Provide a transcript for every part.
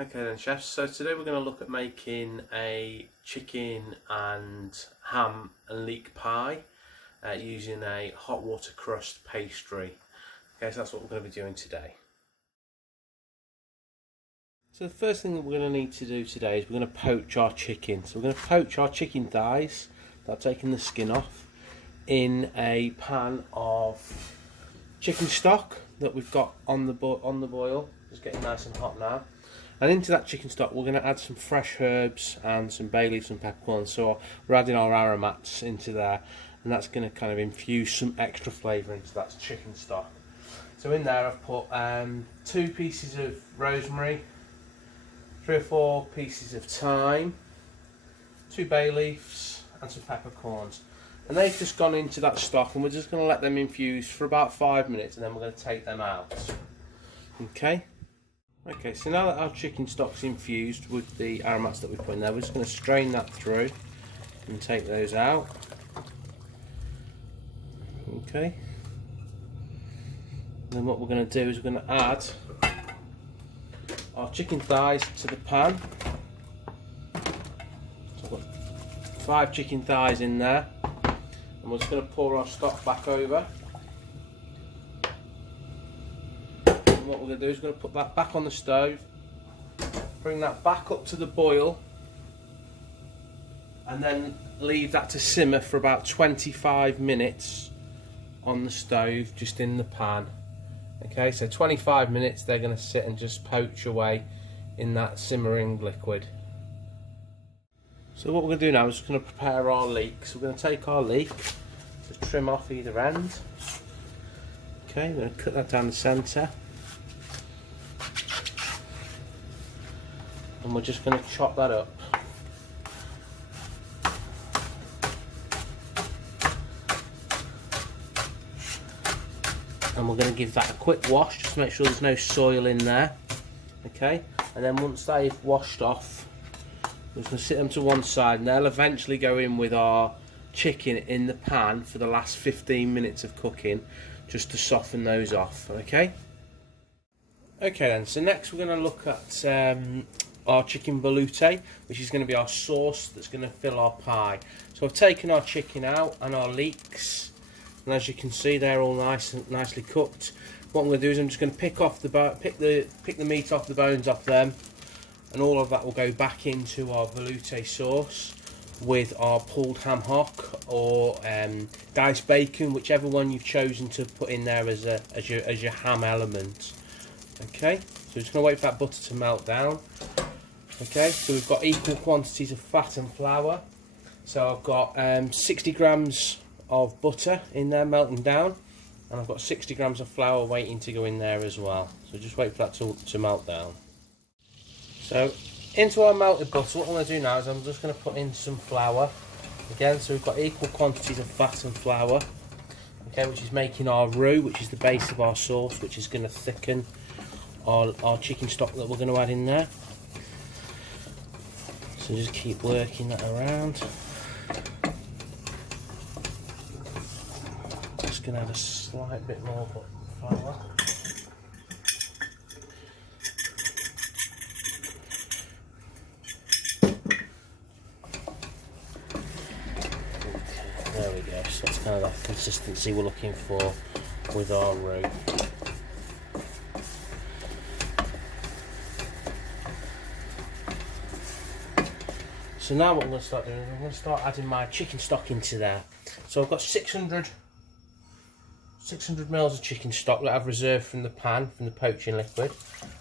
Okay then chefs, so today we're going to look at making a chicken and ham and leek pie using a hot water crust pastry. Okay, so that's what we're going to be doing today. So the first thing that we're going to need to do today is we're going to poach our chicken. So we're going to poach our chicken thighs, without taking the skin off, in a pan of chicken stock that we've got on the boil. It's getting nice and hot now. And into that chicken stock we're going to add some fresh herbs and some bay leaves and peppercorns. So we're adding our aromats into there, and that's going to kind of infuse some extra flavour into that chicken stock. So in there I've put 2 pieces of rosemary, 3 or 4 pieces of thyme, 2 bay leaves and some peppercorns. And they've just gone into that stock, and we're just going to let them infuse for about 5 minutes, and then we're going to take them out. Okay, so now that our chicken stock's infused with the aromats that we put in there, we're just going to strain that through and take those out. Okay. Then what we're going to do is we're going to add our chicken thighs to the pan. So I've got 5 chicken thighs in there, and we're just going to pour our stock back over. What we're going to do is we're going to put that back on the stove, bring that back up to the boil, and then leave that to simmer for about 25 minutes on the stove, just in the pan. Okay, so 25 minutes they're going to sit and just poach away in that simmering liquid. So what we're going to do now is we're going to prepare our leeks. We're going to take our leek, just trim off either end. Okay, we're going to cut that down the centre. And we're just going to chop that up. And we're going to give that a quick wash, just to make sure there's no soil in there. Okay, and then once they've washed off, we're just going to sit them to one side, and they'll eventually go in with our chicken in the pan for the last 15 minutes of cooking, just to soften those off. Okay then, so next we're going to look at our chicken velouté, which is going to be our sauce that's going to fill our pie. So I've taken our chicken out and our leeks, and as you can see they're all nicely cooked. What I'm going to do is I'm just going to pick the meat off the bones off them, and all of that will go back into our velouté sauce with our pulled ham hock or diced bacon, whichever one you've chosen to put in there as your ham element. Okay, so we're just going to wait for that butter to melt down. Okay, so we've got equal quantities of fat and flour. So I've got 60 grams of butter in there melting down, and I've got 60 grams of flour waiting to go in there as well. So just wait for that to melt down. So into our melted butter, what I'm going to do now is I'm just going to put in some flour. Again, so we've got equal quantities of fat and flour. Okay, which is making our roux, which is the base of our sauce, which is going to thicken our chicken stock that we're going to add in there. So just keep working that around. Just going to add a slight bit more flour. There we go, so that's kind of that consistency we're looking for with our roux. So now what I'm going to start doing is I'm going to start adding my chicken stock into there. So I've got 600 mils of chicken stock that I've reserved from the pan, from the poaching liquid.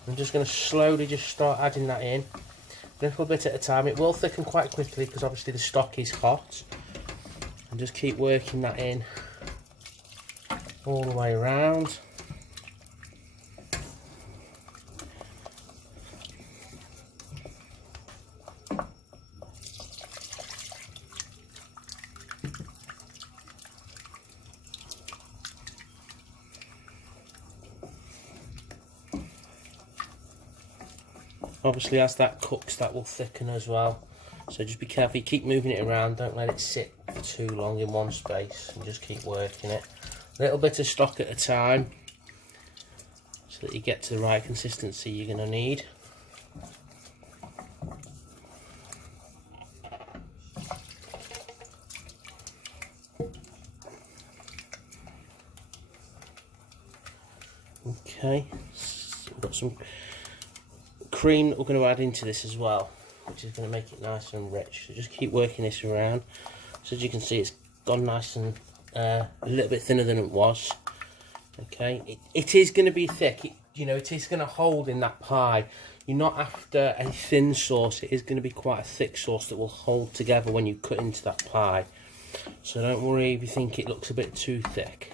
I'm just going to slowly just start adding that in, a little bit at a time. It will thicken quite quickly because obviously the stock is hot. And just keep working that in all the way around. Obviously as that cooks, that will thicken as well, so just be careful, you keep moving it around, don't let it sit for too long in one space, and just keep working it, a little bit of stock at a time, so that you get to the right consistency you're going to need. Okay, so we've got some cream that we're going to add into this as well, which is going to make it nice and rich. So just keep working this around. So as you can see, it's gone nice and a little bit thinner than it was. Okay, it is going to be thick. It is going to hold in that pie. You're not after a thin sauce. It is going to be quite a thick sauce that will hold together when you cut into that pie. So don't worry if you think it looks a bit too thick.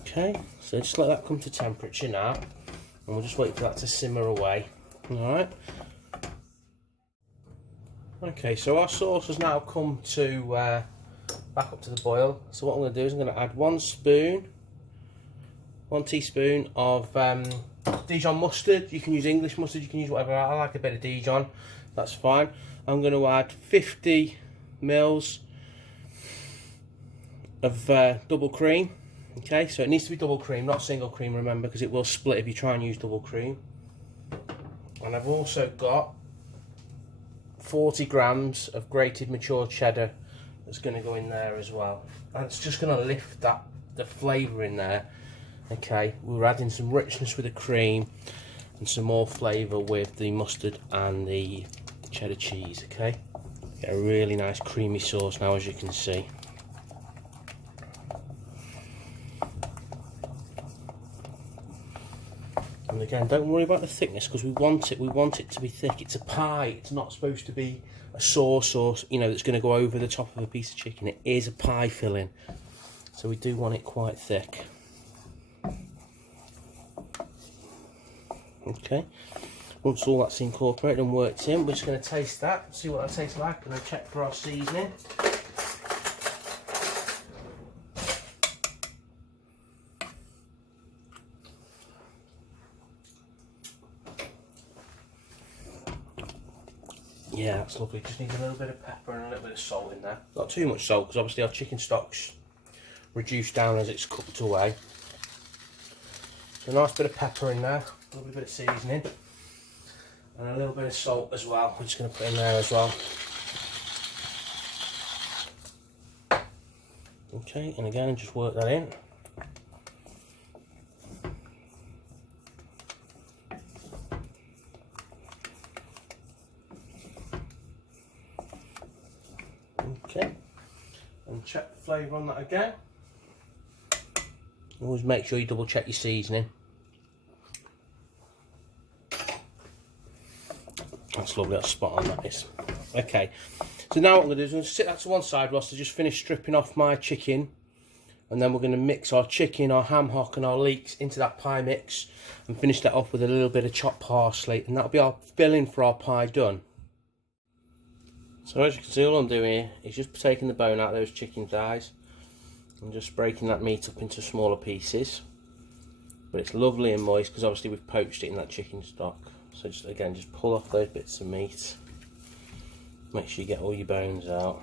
Okay, so just let that come to temperature now, and we'll just wait for that to simmer away. Alright. Okay, so our sauce has now come to back up to the boil. So what I'm going to do is I'm going to add 1 teaspoon of Dijon mustard. You can use English mustard, you can use whatever. I like a bit of Dijon, that's fine. I'm going to add 50 mils of double cream. Okay, so it needs to be double cream, not single cream, remember, because it will split if you try and use double cream. And I've also got 40 grams of grated mature cheddar that's going to go in there as well. And it's just going to lift the flavour in there. Okay, we're adding some richness with the cream and some more flavour with the mustard and the cheddar cheese. Okay, get a really nice creamy sauce now, as you can see. And again, don't worry about the thickness, because we want it to be thick. It's a pie. It's not supposed to be a sauce or that's going to go over the top of a piece of chicken. It is a pie filling, so we do want it quite thick. Okay, once all that's incorporated and worked in, we're just going to taste that, see what that tastes like, and then check for our seasoning. Yeah, that's lovely. Just need a little bit of pepper and a little bit of salt in there. Not too much salt, because obviously our chicken stock's reduced down as it's cooked away. So a nice bit of pepper in there, a little bit of seasoning, and a little bit of salt as well. We're just going to put in there as well. Okay, and again, just work that in. Okay, and check the flavour on that again. Always make sure you double check your seasoning. That's lovely, that's spot on, that is. Okay, so now what I'm going to do is I'm going to sit that to one side whilst I just finish stripping off my chicken, and then we're going to mix our chicken, our ham hock and our leeks into that pie mix and finish that off with a little bit of chopped parsley, and that'll be our filling for our pie done. So as you can see, all I'm doing here is just taking the bone out of those chicken thighs and just breaking that meat up into smaller pieces. But it's lovely and moist because obviously we've poached it in that chicken stock. So just again, just pull off those bits of meat. Make sure you get all your bones out.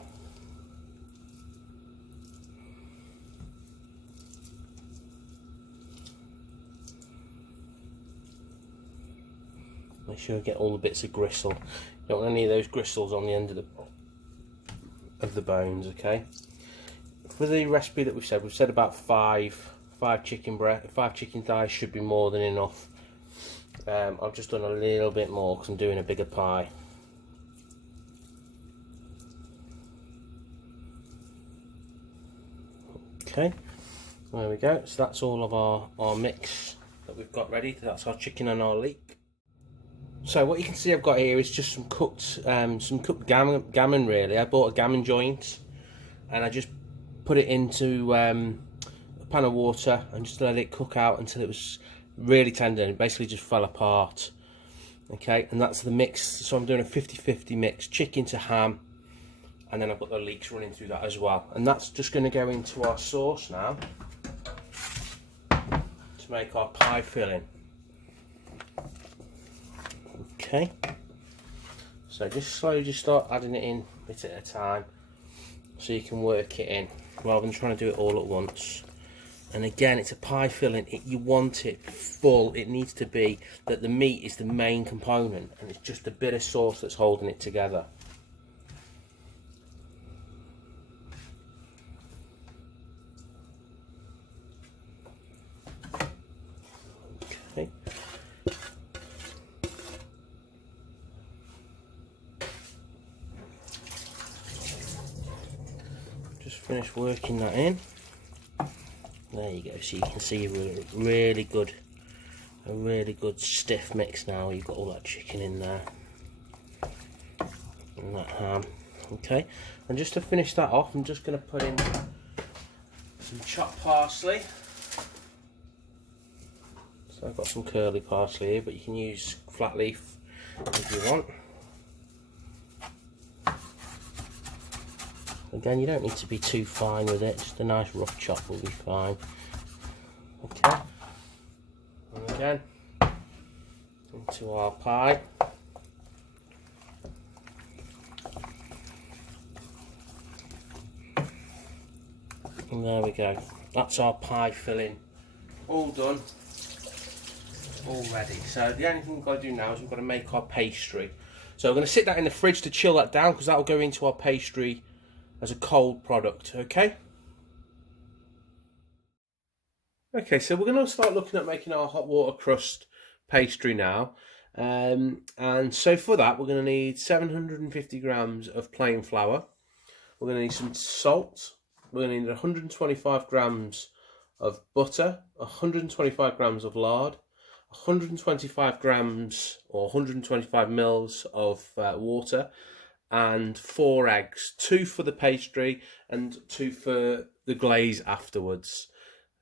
Make sure you get all the bits of gristle. You don't want any of those gristles on the end of the bones, okay? For the recipe that we've said about five chicken thighs should be more than enough. I've just done a little bit more because I'm doing a bigger pie. Okay, there we go. So that's all of our mix that we've got ready. That's our chicken and our leek. So what you can see I've got here is just some cooked gammon really. I bought a gammon joint and I just put it into a pan of water and just let it cook out until it was really tender and it basically just fell apart. Okay, and that's the mix. So I'm doing a 50-50 mix, chicken to ham, and then I've got the leeks running through that as well. And that's just going to go into our sauce now to make our pie filling. Okay, so just slowly just start adding it in bit at a time so you can work it in rather than trying to do it all at once. And again, it's a pie filling. You want it full. It needs to be that the meat is the main component and it's just a bit of sauce that's holding it together. finish working that in. There you go, so you can see a really good stiff mix now. You've got all that chicken in there and that ham. Okay, and just to finish that off, I'm just going to put in some chopped parsley. So I've got some curly parsley here, but you can use flat leaf if you want. Again, you don't need to be too fine with it, just a nice rough chop will be fine. Okay, and again, into our pie. And there we go, that's our pie filling, all done, all ready. So the only thing we've got to do now is we've got to make our pastry. So we're going to sit that in the fridge to chill that down, because that will go into our pastry as a cold product. Okay, so we're going to start looking at making our hot water crust pastry now. And so for that, we're going to need 750 grams of plain flour. We're going to need some salt. We're going to need 125 grams of butter, 125 grams of lard, 125 grams or 125 mils of water, and 4 eggs, 2 for the pastry and 2 for the glaze afterwards.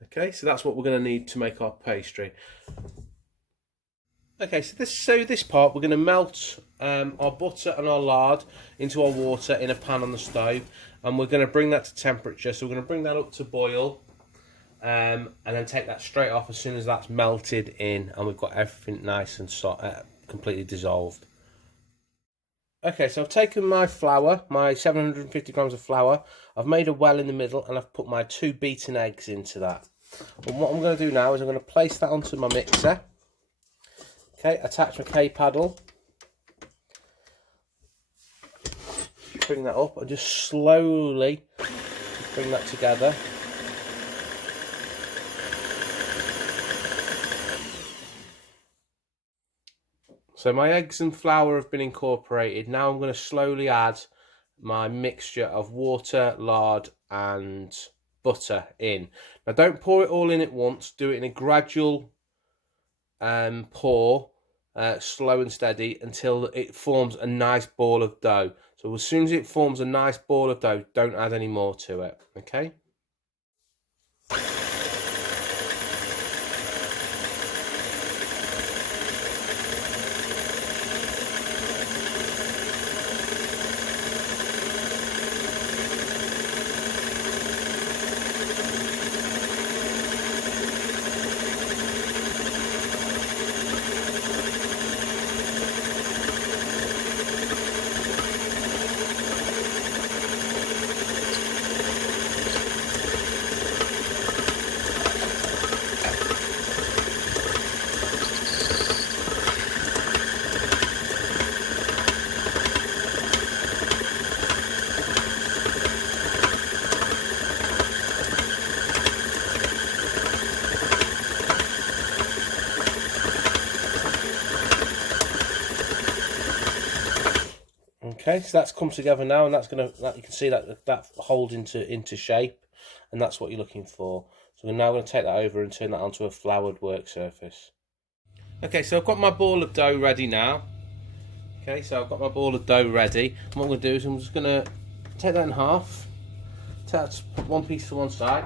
Okay, so that's what we're going to need to make our pastry. Okay, so this part, we're going to melt our butter and our lard into our water in a pan on the stove, and we're going to bring that to temperature. So we're going to bring that up to boil, and then take that straight off as soon as that's melted in and we've got everything nice and completely dissolved. Okay, so I've taken my flour, my 750 grams of flour, I've made a well in the middle, and I've put my 2 beaten eggs into that. And what I'm going to do now is I'm going to place that onto my mixer. Okay, attach my K-paddle. Bring that up and just slowly bring that together. So my eggs and flour have been incorporated. Now I'm going to slowly add my mixture of water, lard and butter in. Now don't pour it all in at once. Do it in a gradual pour, slow and steady, until it forms a nice ball of dough. So as soon as it forms a nice ball of dough, don't add any more to it, okay? Okay, so that's come together now, and you can see that holds into shape, and that's what you're looking for. So we're now going to take that over and turn that onto a floured work surface. Okay, so I've got my ball of dough ready now. Okay, so I've got my ball of dough ready. And what I'm going to do is I'm just going to take that in half, put one piece to one side,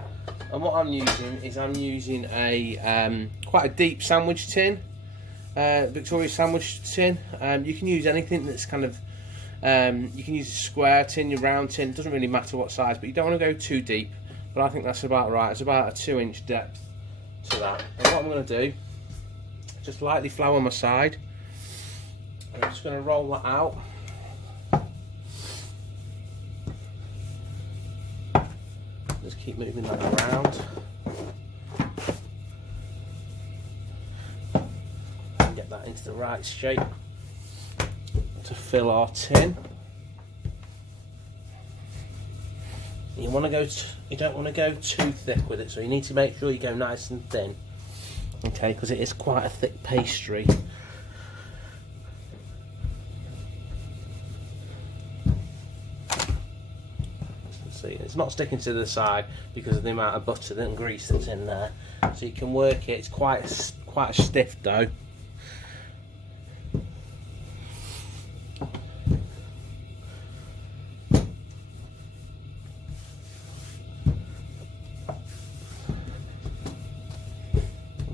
and what I'm using a quite a deep sandwich tin, Victoria sandwich tin. You can use anything that's kind of you can use a square tin, your round tin, it doesn't really matter what size, but you don't want to go too deep, but I think that's about right. It's about a 2-inch depth to that. And what I'm going to do, just lightly flour my side, and I'm just going to roll that out. Just keep moving that around. And get that into the right shape to fill our tin. You don't want to go too thick with it, so you need to make sure you go nice and thin. Okay, because it is quite a thick pastry. So So it's not sticking to the side because of the amount of butter and grease that's in there. So you can work it. It's quite a stiff dough.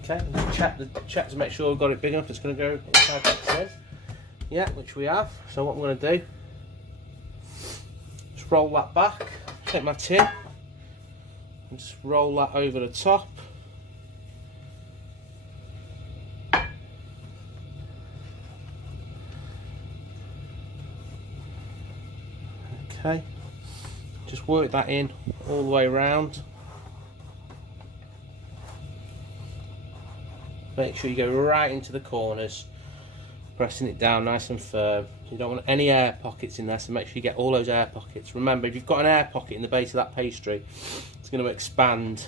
Okay, check to make sure we've got it big enough. It's going to go inside that tin. Yeah, which we have. So what I'm going to do, just roll that back, take my tin, and just roll that over the top. Okay, just work that in all the way around. Make sure you go right into the corners, pressing it down nice and firm. You don't want any air pockets in there, so make sure you get all those air pockets. Remember, if you've got an air pocket in the base of that pastry, it's going to expand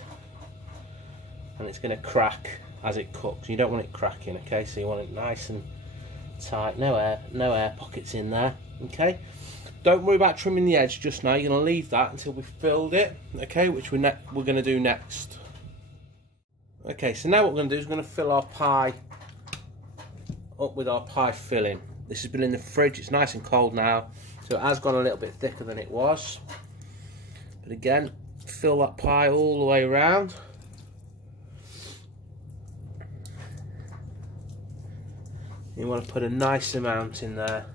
and it's going to crack as it cooks. You don't want it cracking, okay? So you want it nice and tight, no air pockets in there, okay? Don't worry about trimming the edge just now. You're going to leave that until we've filled it, okay? Which we're going to do next. Okay, so now what we're going to do is we're going to fill our pie up with our pie filling. This has been in the fridge, it's nice and cold now, so it has gone a little bit thicker than it was. But again, fill that pie all the way around. You want to put a nice amount in there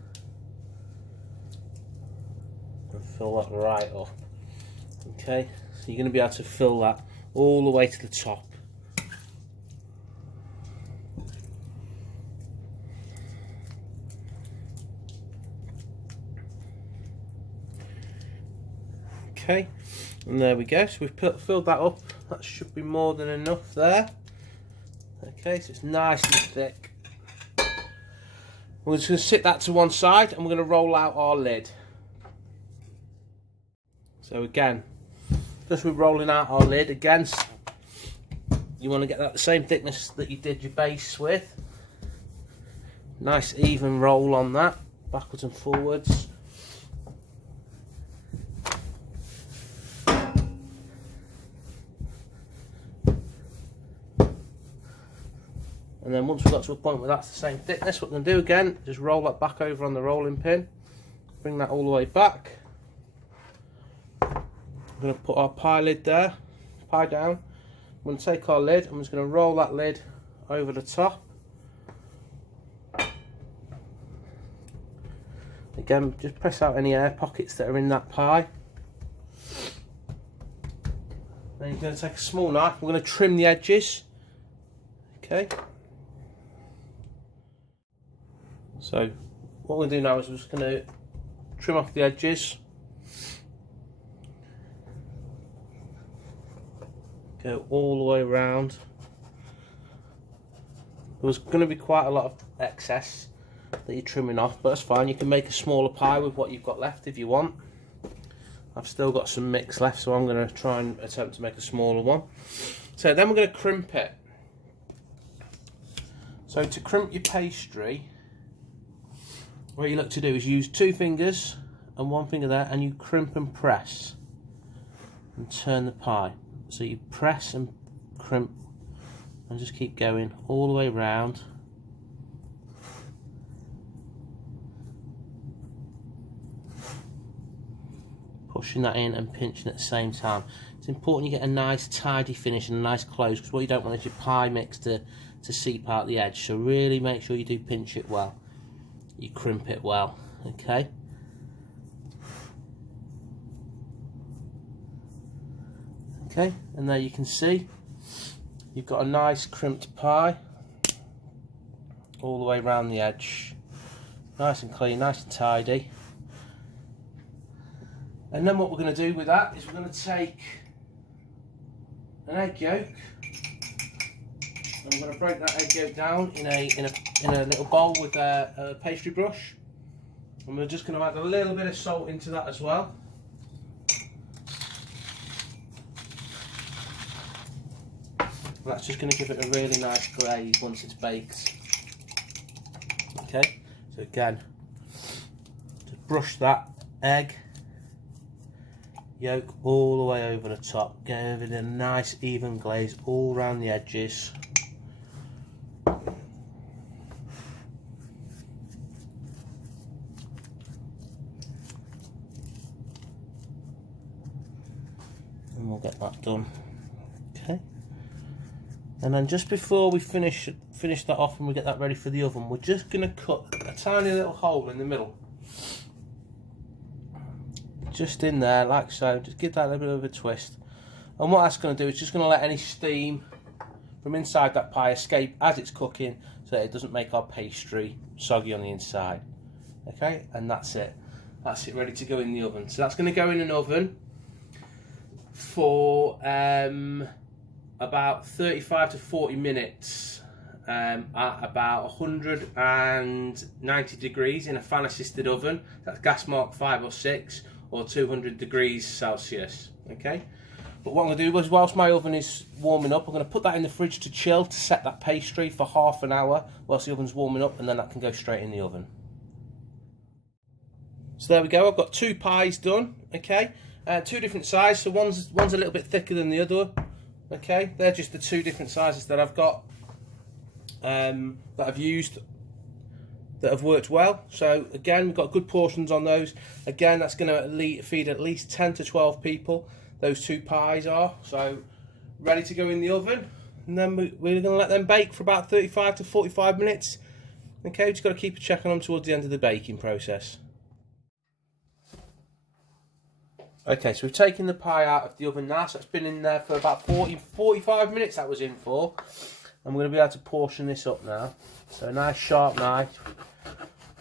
and fill that right up. Okay, so you're going to be able to fill that all the way to the top. Okay, and there we go. So we've filled that up. That should be more than enough there. Okay, so it's nice and thick. We're just going to sit that to one side and we're going to roll out our lid. So again, just with rolling out our lid, again, you want to get that the same thickness that you did your base with. Nice even roll on that, backwards and forwards. And then once we've got to a point where that's the same thickness, what we're going to do again, just roll that back over on the rolling pin, bring that all the way back. We're going to put our pie lid there, pie down. I'm going to take our lid, I'm just going to roll that lid over the top. Again, just press out any air pockets that are in that pie. Then you're going to take a small knife, we're going to trim the edges. Okay. So what we're going to do now is we're just going to trim off the edges. Go all the way around. There's going to be quite a lot of excess that you're trimming off, but that's fine. You can make a smaller pie with what you've got left if you want. I've still got some mix left, so I'm going to try and attempt to make a smaller one. So then we're going to crimp it. So to crimp your pastry, what you look to do is use 2 fingers and 1 finger there, and you crimp and press and turn the pie. So you press and crimp and just keep going all the way around. Pushing that in and pinching at the same time. It's important you get a nice tidy finish and a nice close, because what you don't want is your pie mix to seep out the edge. So really make sure you do pinch it well, you crimp it well, okay? Okay, and there you can see you've got a nice crimped pie all the way around the edge, nice and clean, nice and tidy. And then what we're going to do with that is we're going to take an egg yolk, and we're going to break that egg yolk down in a little bowl with a pastry brush, and we're just going to add a little bit of salt into that as well. And that's just going to give it a really nice glaze once it's baked. Okay, so again, just brush that egg Yolk all the way over the top, giving it a nice even glaze all around the edges. And we'll get that done. Okay. And then just before we finish that off and we get that ready for the oven, we're just going to cut a tiny little hole in the middle. Just in there, like so. Just give that a little bit of a twist. And what that's going to do is just going to let any steam from inside that pie escape as it's cooking, so that it doesn't make our pastry soggy on the inside. Okay, and that's it. That's it, ready to go in the oven. So that's going to go in an oven for about 35 to 40 minutes at about 190 degrees in a fan assisted oven. That's gas mark 5 or 6 or 200 degrees Celsius. Okay, but what I'm going to do is, whilst my oven is warming up, I'm going to put that in the fridge to chill, to set that pastry for half an hour whilst the oven's warming up, and then that can go straight in the oven. So there we go, I've got 2 pies done. Okay, 2 different sizes, so one's a little bit thicker than the other. Okay, they're just the 2 different sizes that I've got, that I've used, that have worked well. So again, we've got good portions on those. Again, that's going to feed at least 10 to 12 people, those 2 pies are. So ready to go in the oven, and then we're going to let them bake for about 35 to 45 minutes. Okay, just got to keep a check on them towards the end of the baking process. Okay, so we've taken the pie out of the oven now, so it's been in there for about 45 minutes that was in for. And we're going to be able to portion this up now. So a nice sharp knife,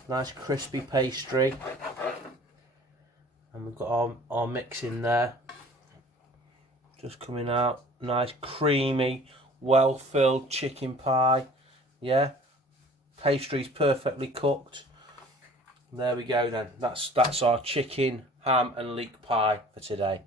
nice crispy pastry. And we've got our mix in there. Just coming out, nice creamy, well-filled chicken pie. Yeah, pastry's perfectly cooked. There we go then, that's our chicken, ham and leek pie for today.